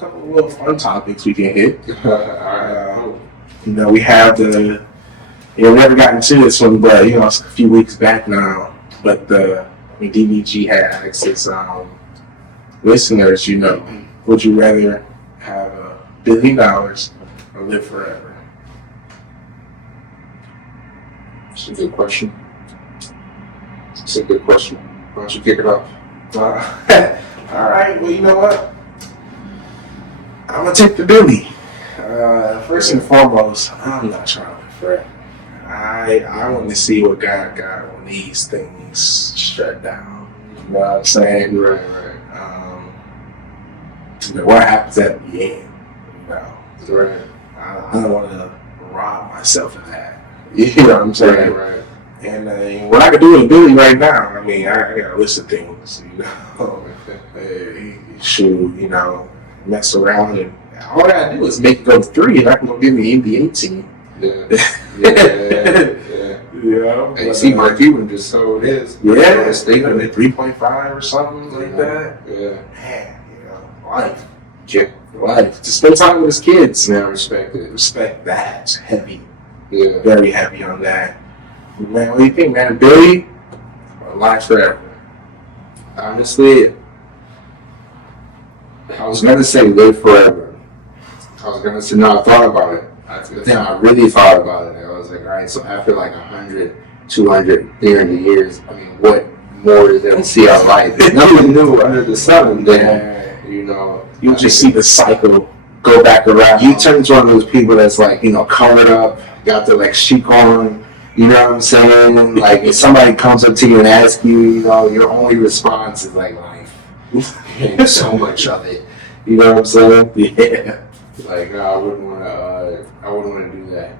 couple of little fun topics we can hit. All right. Cool. We have we never got into this one, but it's a few weeks back now. But DBG had asked its listeners, would you rather have $1 billion or live forever? It's a good question. Why don't you kick it off? All right. Well, you know what? I'm gonna take the Billy. First and foremost, I'm not trying to live forever. I want to see what God got when these things shut down. You know what I'm saying? Right. What happens at the end? Right. I don't want to rob myself of that. You know what I'm saying? Right. And what I can do with Billy right now, I got a list of things. Mess around, and all I gotta do is make it go to 3, and I can go get me the NBA team. Yeah. And you see Mark Cuban just sold his. Yeah, state of 3.5 or something like that. Yeah. Man, life. Yeah. Life. To spend time with his kids. Man, respect it. Respect that. It's heavy. Yeah. Very heavy on that. Man, what do you think, man? Billy or life forever? Honestly, I was gonna say live forever. I thought about it. I really thought about it. I was like, all right, so after like 100, 200, 300 years, what more is there to see our life? There's nothing new under the sun. Then, you just see the cycle go back around. You turn into one of those people that's like, covered up, got the like chic on. You know what I'm saying? Like if somebody comes up to you and asks you, your only response is like life. And so much of it. You know what I'm saying? Yeah. Like no, I wouldn't want to do that.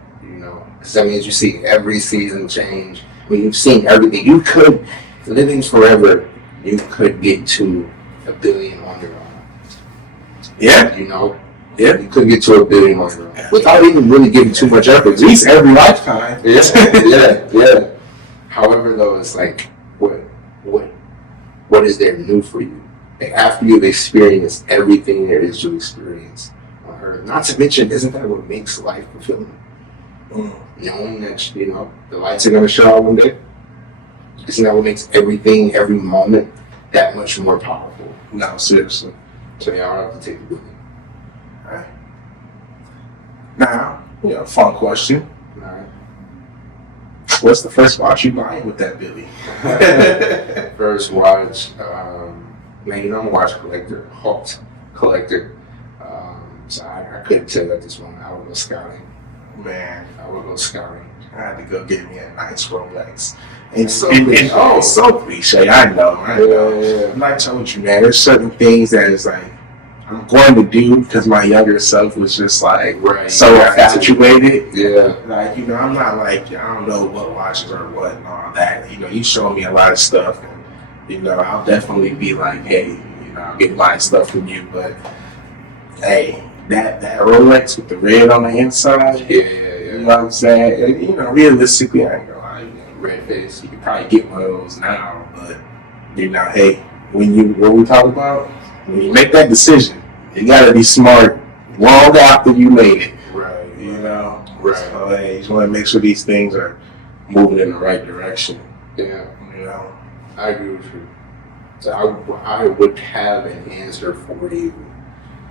Because that means you see every season change. You've seen everything. You could living forever. You could get to $1 billion on your own. Yeah. Yeah, you could get to $1 billion on your own without even really giving too much effort. At least every lifetime. Yeah. However, though, it's like, what is there new for you? Like after you've experienced everything there is to experience on Earth. Not to mention, isn't that what makes life fulfilling? Knowing that the lights are going to show out one day. Isn't that what makes everything, every moment, that much more powerful? No, seriously. So yeah, I'll have to take the billion. Alright. Now, fun question. Alright. What's the first watch you buying with that Billy? First watch, I'm a watch collector, Halt collector. So I couldn't tell you at this moment. I would go scouting. Man, I would go scouting. I had to go get me a nice Rolex. And so cliche. I know. Yeah. And I told you, man, there's certain things that is like I'm going to do because my younger self was just like so infatuated. Yeah. Like, I'm not like, I don't know what watches or what and all that. You show me a lot of stuff and, I'll definitely be like, hey, I'll get a lot of stuff from you, but hey, that Rolex with the red on the inside. Yeah. You know what I'm saying? And, realistically, I ain't gonna lie, red face, you can probably get one of those now, but, hey, what we talk about, when you make that decision, you gotta be smart long after you made it. Right. Right. So, hey, you just wanna make sure these things are moving in the right direction. Yeah. I agree with you. So I would have an answer for you.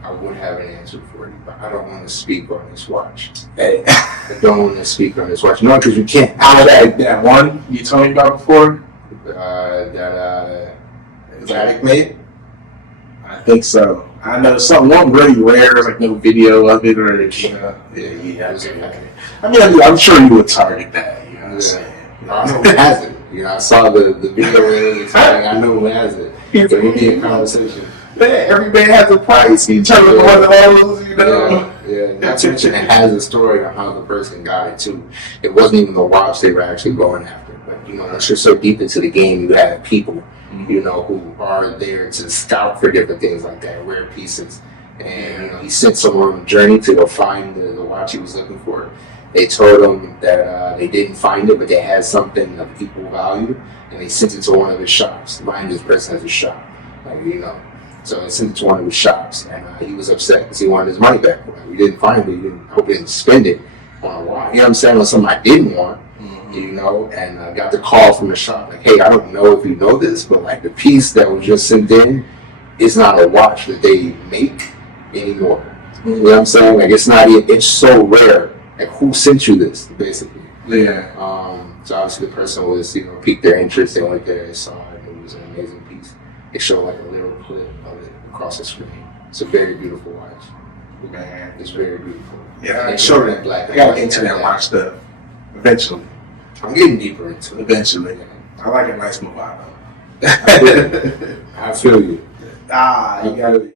But I don't want to speak on this watch. Hey. I don't want to speak on this watch. No, because you can't. That one you told me about before? That Attic made? I think so. I know one really rare. There's like no video of it or Okay. I'm sure you would target that. You know what I'm saying? I know who has it. I saw the video and I know who has it. It would be a conversation. Man, every man has a price. You turn it one of those, Yeah. Not to mention it has a story on how the person got it too. It wasn't even the watch they were actually going after. But once you're so deep into the game, you have people, who are there to scout for different things like that, rare pieces. And he sent someone on a journey to go find the watch he was looking for. They told him that they didn't find it, but they had something of equal value, and they sent it to one of his shops. Mind this person has a shop, So I sent it to one of his shops, and he was upset because he wanted his money back. Like, we didn't find it. Hope he didn't spend it on a watch. You know what I'm saying? On something I didn't want. You know, and I got the call from the shop like, hey, I don't know if you know this, but like the piece that was just sent in is not a watch that they make anymore. You know what I'm saying? Like, it's not even, it's so rare. Like, who sent you this, basically? Yeah. So obviously the person was, you know, piqued their interest. They went there and saw it. It was an amazing piece. It showed like a little clip of it across the screen. It's a very beautiful watch. Man, it's very beautiful. Yeah, I showed it. Black. I got to get into that watch stuff eventually. I'm getting deeper into it. Eventually. I like a nice Movado. I feel you. You gotta.